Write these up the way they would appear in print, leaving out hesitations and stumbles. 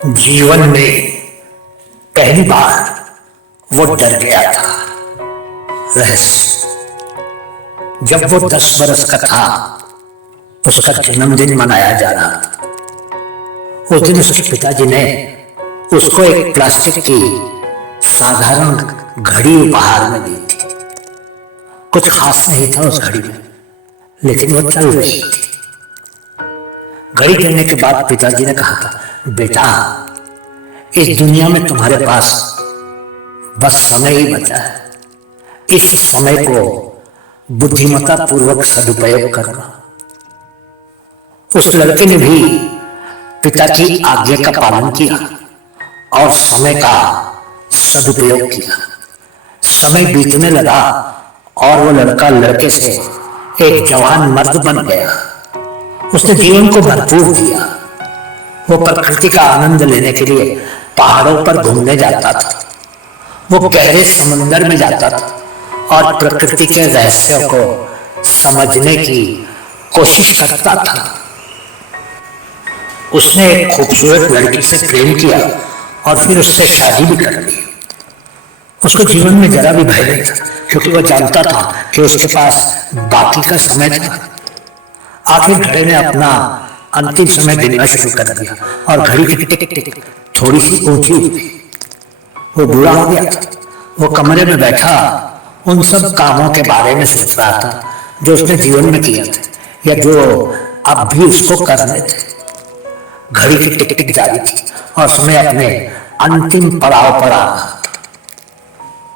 जीवन में पहली बार वो डर गया था। रहस्य, जब वो 10 बरस का था, उसका जन्मदिन मनाया जा रहा था। उस दिन उसके पिताजी ने उसको एक प्लास्टिक की साधारण घड़ी उपहार में दी थी। कुछ खास नहीं था उस घड़ी में, लेकिन वो चल रही थी। घड़ी गिरने के बाद पिताजी ने कहा था, बेटा, इस दुनिया में तुम्हारे पास बस समय ही बचा है। इस समय को बुद्धिमत्ता पूर्वक सदुपयोग करना। उस लड़के ने भी पिता की आज्ञा का पालन किया और समय का सदुपयोग किया। समय बीतने लगा और वो लड़का लड़के से एक जवान मर्द बन गया। उसने जीवन को भरपूर किया। वो प्रकृति का आनंद लेने के लिए पहाड़ों पर घूमने जाता था। वो गहरे समंदर में जाता था और प्रकृति के रहस्यों को समझने की कोशिश करता था। उसने एक खूबसूरत लड़की से प्रेम किया और फिर उससे शादी भी कर ली। उसको जीवन में जरा भी भय नहीं था, क्योंकि वो जानता था कि उसके पास बाकी का समय था। आखिर घड़ी ने अपना अंतिम समय गिनना शुरू कर दिया और घड़ी की टिक टिक थोड़ी सी ऊंची हुई। वो बूढ़ा हो गया था। वो कमरे में बैठा उन सब कामों के बारे में सोच रहा था जो उसने जीवन में किए थे या जो अब भी उसको करने थे। घड़ी की टिक टिक जारी थी और समय अपने अंतिम पड़ाव पर आ रहा था।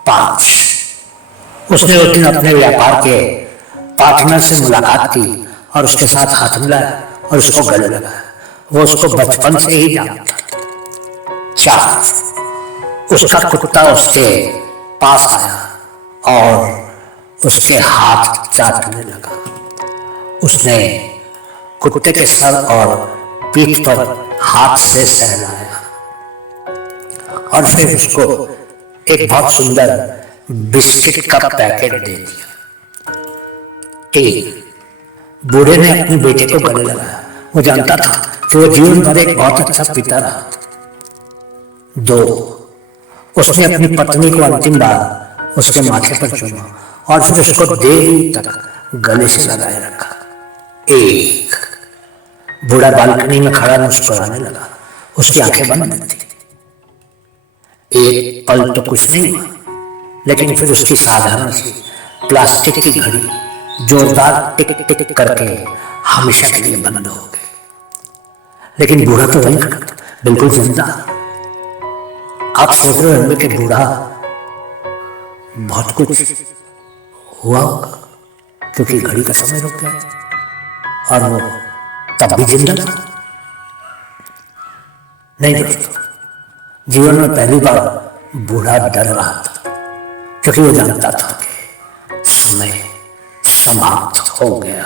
5। उसने उस दिन अपने व्यापार के पार्टनर से मुलाकात की और उसके साथ हाथ मिलाया और उसको गले लगाया। वो उसको बचपन से ही जानता था। 4। उसका कुत्ता उसके पास आया और उसके हाथ चाटने लगा। उसने कुत्ते के सर और पीठ पर हाथ से सहलाया और फिर उसको एक बहुत सुंदर बिस्किट का पैकेट दे दिया। 3। बूढ़े ने अपने बेटे को गले लगाया। वो जानता था कि वो जीवन भर एक बहुत अच्छा पिता रहा। 2। उसने अपनी पत्नी को अंतिम बार उसके माथे पर चूमा और फिर उसको देर तक गले से लगाए रखा। 1। बूढ़ा बालकनी में खड़ा मुस्कुराने लगा। उसकी आंखें बंद थी। एक पल तो कुछ नहीं हुआ, लेकिन फिर उसकी साधारण सी प्लास्टिक की घड़ी जोरदार टिक टिक करके हमेशा के लिए बंद हो गई। लेकिन बूढ़ा तो वहीं खड़ा था, बिल्कुल जिंदा। आप सोच रहे होंगे कि बूढ़ा बहुत कुछ हुआ होगा, क्योंकि घड़ी का समय रुक गया और वो तब भी जिंदा था। नहीं दोस्तों, जीवन में पहली बार बूढ़ा डर रहा था, क्योंकि वो जानता था कि समय समाप्त हो गया।